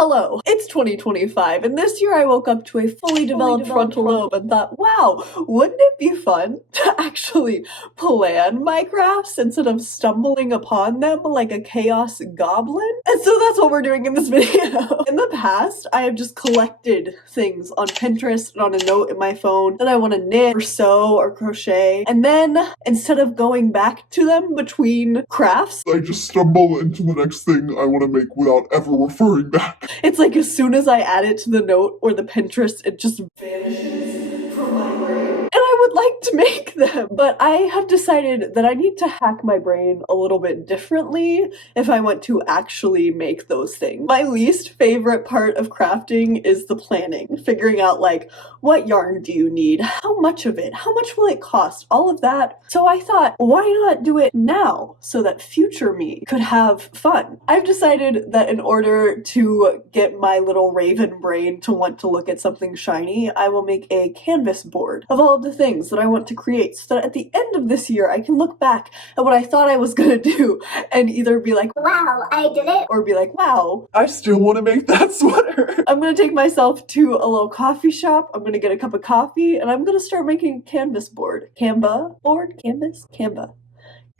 Hello, it's 2025, and this year I woke up to a fully developed frontal lobe and thought, wow, wouldn't it be fun to actually plan my crafts instead of stumbling upon them like a chaos goblin? And so that's what we're doing in this video. In the past, I have just collected things on Pinterest and on a note in my phone that I want to knit or sew or crochet, and then instead of going back to them between crafts, I just stumble into the next thing I want to make without ever referring back. it's like as soon as I add it to the note or the Pinterest, it just vanishes from my brain. And I would like to make them, but I have decided that I need to hack my brain a little bit differently if I want to actually make those things. My least favorite part of crafting is the planning, figuring out like, what yarn do you need? How much of it? How much will it cost? All of that. So I thought, why not do it now so that future me could have fun? I've decided that in order to get my little raven brain to want to look at something shiny, I will make a canvas board of all of the things that I want to create so that at the end of this year, I can look back at what I thought I was gonna do and either be like, wow, I did it, or be like, wow, I still want to make that sweater. I'm gonna take myself to a little coffee shop, I'm gonna get a cup of coffee, and I'm gonna start making a canvas board. Canva board? Canvas? Canva.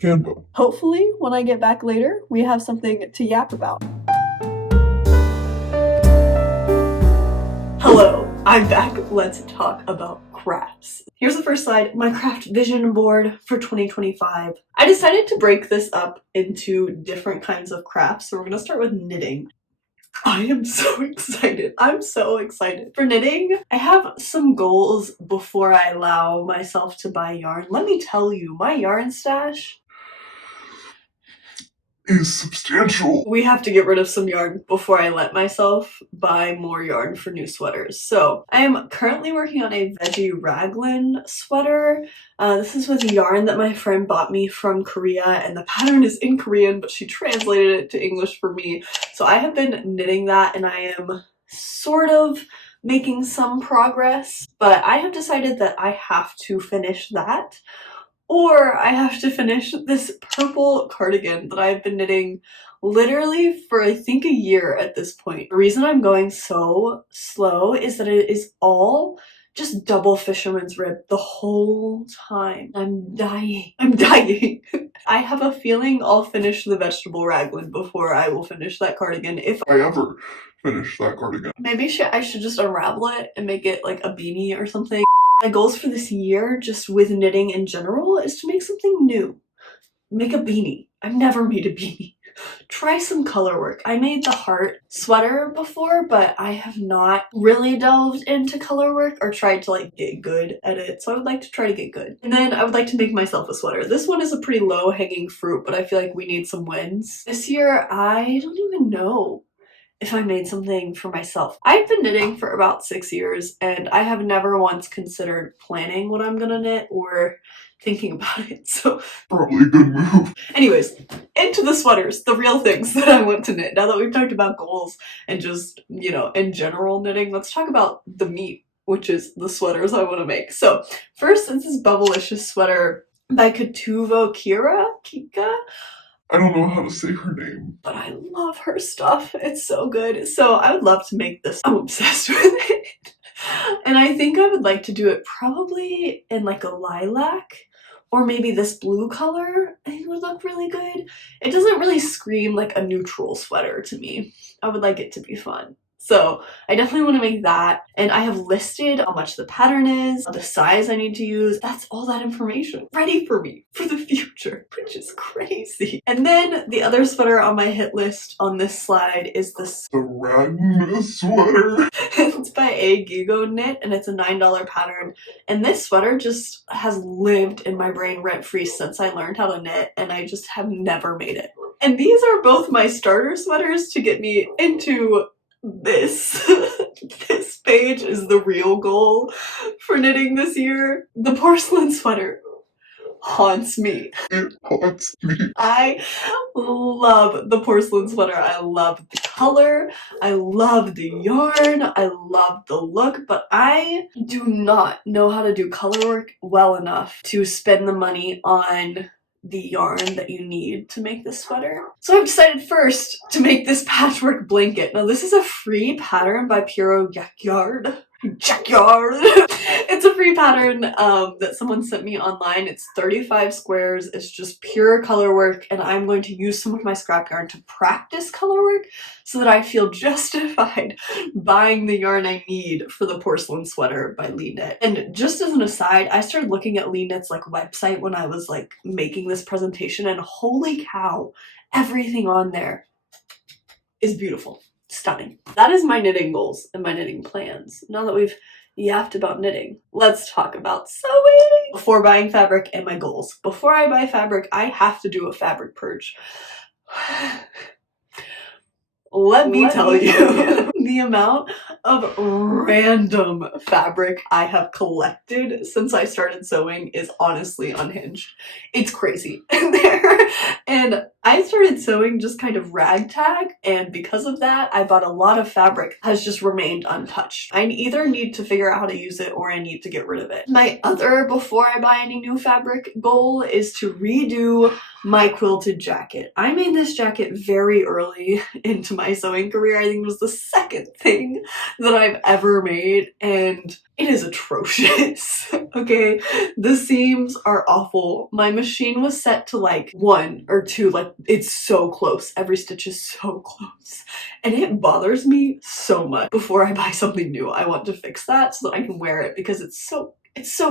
Canva. Hopefully, when I get back later, we have something to yap about. Hello, I'm back. Let's talk about crafts. Here's the first slide, my craft vision board for 2025. I decided to break this up into different kinds of crafts, so we're gonna start with knitting. I am so excited. I'm so excited. For knitting, I have some goals before I allow myself to buy yarn. Let me tell you, my yarn stash Is substantial. We have to get rid of some yarn before I let myself buy more yarn for new sweaters. So I am currently working on a veggie raglan sweater. This is with yarn that my friend bought me from Korea, and the pattern is in Korean, but she translated it to English for me. So I have been knitting that, and I am sort of making some progress, but I have decided that I have to finish that, or I have to finish this purple cardigan that I've been knitting literally for I think a year at this point. The reason I'm going so slow is that it is all just double fisherman's rib the whole time. I'm dying. I'm dying. I have a feeling I'll finish the vegetable raglan before I will finish that cardigan if I ever finish that cardigan. Maybe I should just unravel it and make it like a beanie or something. My goals for this year, just with knitting in general, is to make something new. Make a beanie. I've never made a beanie. Try some color work. I made the heart sweater before, but I have not really delved into color work or tried to like get good at it. So I would like to try to get good. And then I would like to make myself a sweater. This one is a pretty low hanging fruit, but I feel like we need some wins. This year, I don't even know if I made something for myself. I've been knitting for about 6 years, and I have never once considered planning what I'm gonna knit or thinking about it, so Probably a good move. anyways, into the sweaters, the real things that I want to knit. Now that we've talked about goals and just, you know, in general knitting, let's talk about the meat, which is the sweaters I want to make. So first is this Bubblicious sweater by Katuvo Kika. I don't know how to say her name, but I love her stuff. It's so good. So I would love to make this. I'm obsessed with it. And I think I would like to do it probably in like a lilac or maybe this blue color. I think it would look really good. It doesn't really scream like a neutral sweater to me. I would like it to be fun. So I definitely want to make that, and I have listed how much the pattern is, the size I need to use. That's all that information ready for me for the future, which is crazy. And then the other sweater on my hit list on this slide is this. the Ragna sweater. It's by A Gigo Knit, and it's a $9 pattern. And this sweater just has lived in my brain rent-free since I learned how to knit, and I just have never made it. And these are both my starter sweaters to get me into this. This page is the real goal for knitting this year. The porcelain sweater haunts me. It haunts me. I love the porcelain sweater. I love the color. I love the yarn. I love the look, but I do not know how to do color work well enough to spend the money on the yarn that you need to make this sweater. So I've decided first to make this patchwork blanket. Now this is a free pattern by Puro Jackyard. It's a free pattern that someone sent me online. It's 35 squares. It's just pure color work, and I'm going to use some of my scrap yarn to practice color work so that I feel justified buying the yarn I need for the porcelain sweater by Lee Knit. And just as an aside, I started looking at Lee Knit's like website when I was like making this presentation, and holy cow, everything on there is beautiful. Stunning. That is my knitting goals and my knitting plans. Now that we've yapped about knitting, let's talk about sewing. Before buying fabric and my goals. Before I buy fabric, I have to do a fabric purge. Let me tell you, the amount of random fabric I have collected since I started sewing is honestly unhinged. It's crazy. And I started sewing just kind of ragtag, and because of that, I bought a lot of fabric that has just remained untouched. I either need to figure out how to use it or I need to get rid of it. My other before I buy any new fabric goal is to redo my quilted jacket. I made this jacket very early into my sewing career. I think it was the second thing that I've ever made, and it is atrocious. Okay, the seams are awful. My machine was set to like 1 or 2, like it's so close. Every stitch is so close, and it bothers me so much. Before I buy something new, I want to fix that so that I can wear it because it's so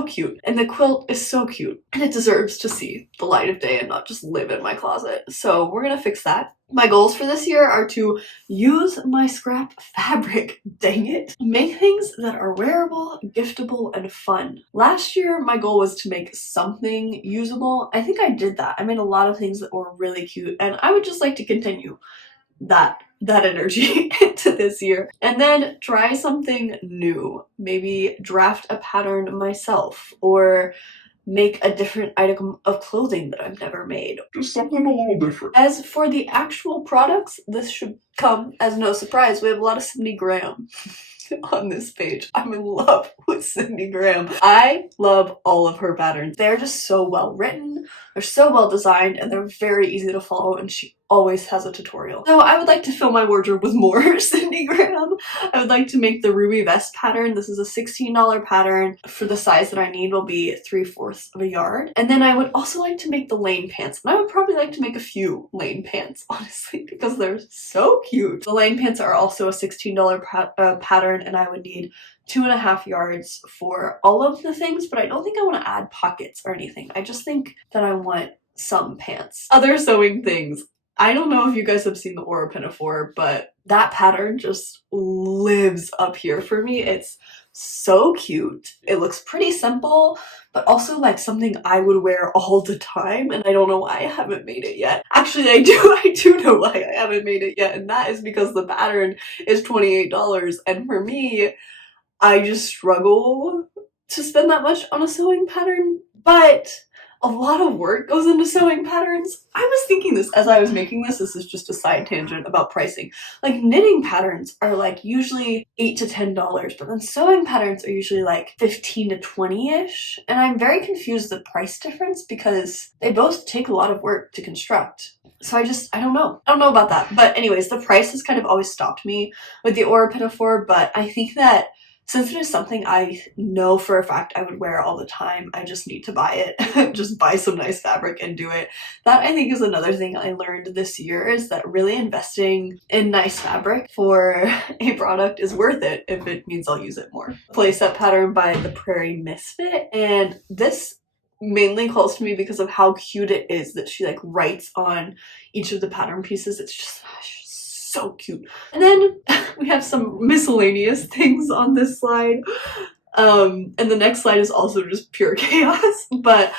cute, and the quilt is so cute, and it deserves to see the light of day and not just live in my closet. So we're gonna fix that. My goals for this year are to use my scrap fabric, dang it, make things that are wearable, giftable, and fun. Last year, my goal was to make something usable. I think I did that. I made a lot of things that were really cute, and I would just like to continue that energy into this year. And then try something new. Maybe draft a pattern myself, or make a different item of clothing that I've never made. Just something a little different. As for the actual products, this should come as no surprise. We have a lot of Cindy Graham on this page. I'm in love with Cindy Graham. I love all of her patterns. They're just so well written, they're so well designed, and they're very easy to follow, and she always has a tutorial. So I would like to fill my wardrobe with more Cindy Graham. I would like to make the Ruby Vest pattern. This is a $16 pattern. For the size that I need will be 3/4 of a yard. And then I would also like to make the Lane pants. And I would probably like to make a few Lane pants, honestly, because they're so cute. The Lane pants are also a $16 pattern, and I would need 2.5 yards for all of the things, but I don't think I want to add pockets or anything. I just think that I want some pants. Other sewing things. I don't know if you guys have seen the Aura Pinafore, but that pattern just lives up here for me. It's so cute. It looks pretty simple, but also like something I would wear all the time, and I don't know why I haven't made it yet. Actually, I do know why I haven't made it yet, and that is because the pattern is $28, and for me, I just struggle to spend that much on a sewing pattern, but a lot of work goes into sewing patterns. I was thinking this as I was making this. This is just a side tangent about pricing. Like knitting patterns are like usually $8 to $10, but then sewing patterns are usually like 15 to 20-ish. And I'm very confused the price difference because they both take a lot of work to construct. So I don't know. I don't know about that. But anyways, the price has kind of always stopped me with the Aura Pinafore, but I think that since it is something I know for a fact I would wear all the time, I just need to buy it. Just buy some nice fabric and do it. That I think is another thing I learned this year, is that really investing in nice fabric for a product is worth it if it means I'll use it more. Playset pattern by the Prairie Misfit, and this mainly calls to me because of how cute it is that she like writes on each of the pattern pieces. It's just so cute. And then we have some miscellaneous things on this slide. And the next slide is also just pure chaos. But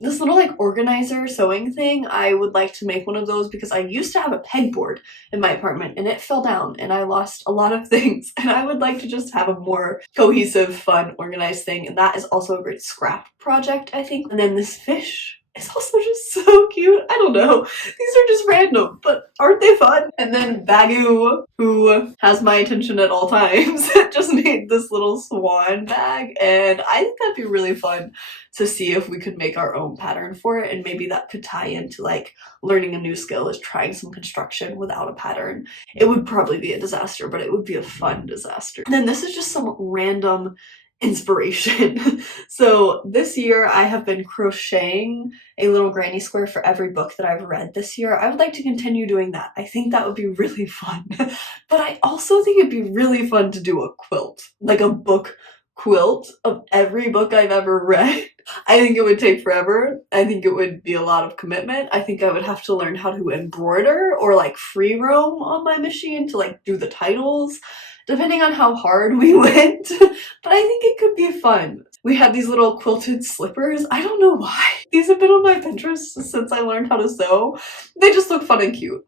this little like organizer sewing thing, I would like to make one of those because I used to have a pegboard in my apartment and it fell down and I lost a lot of things. And I would like to just have a more cohesive, fun, organized thing. And that is also a great scrap project, I think. And then this fish is also just so cute. I don't know. These are just random, but aren't they fun? And then Bagu, who has my attention at all times, just made this little swan bag, and I think that'd be really fun to see if we could make our own pattern for it, and maybe that could tie into like learning a new skill is trying some construction without a pattern. It would probably be a disaster, but it would be a fun disaster. And then this is just some random inspiration. So this year I have been crocheting a little granny square for every book that I've read this year. I would like to continue doing that. I think that would be really fun. But I also think it'd be really fun to do a quilt, like a book quilt of every book I've ever read. I think it would take forever. I think it would be a lot of commitment. I think I would have to learn how to embroider or like free roam on my machine to like do the titles, depending on how hard we went. But I think it could be fun. We have these little quilted slippers. I don't know why. These have been on my Pinterest since I learned how to sew. They just look fun and cute.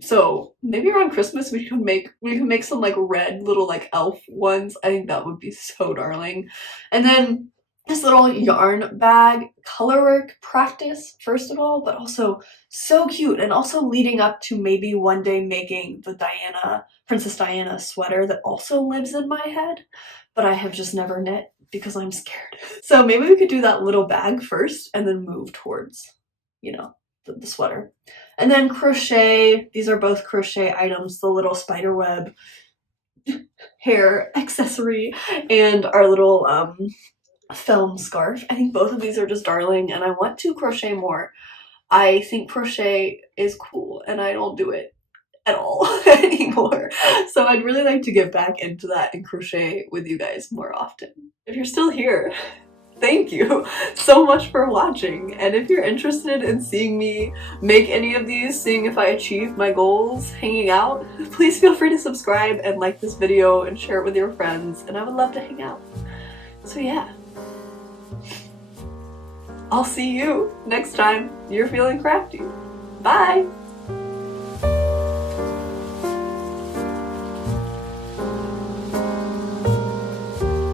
So maybe around Christmas we can make some like red little like elf ones. I think that would be so darling. And then this little yarn bag, color work practice first of all, but also so cute, and also leading up to maybe one day making the Princess Diana sweater that also lives in my head, but I have just never knit because I'm scared. So maybe we could do that little bag first and then move towards, you know, the sweater. And then crochet, these are both crochet items, the little spider web hair accessory and our little film scarf. I think both of these are just darling, and I want to crochet more. I think crochet is cool and I don't do it at all anymore. So I'd really like to get back into that and crochet with you guys more often. If you're still here, thank you so much for watching. And if you're interested in seeing me make any of these, seeing if I achieve my goals, hanging out, please feel free to subscribe and like this video and share it with your friends, and I would love to hang out. So yeah. I'll see you next time you're feeling crafty. Bye!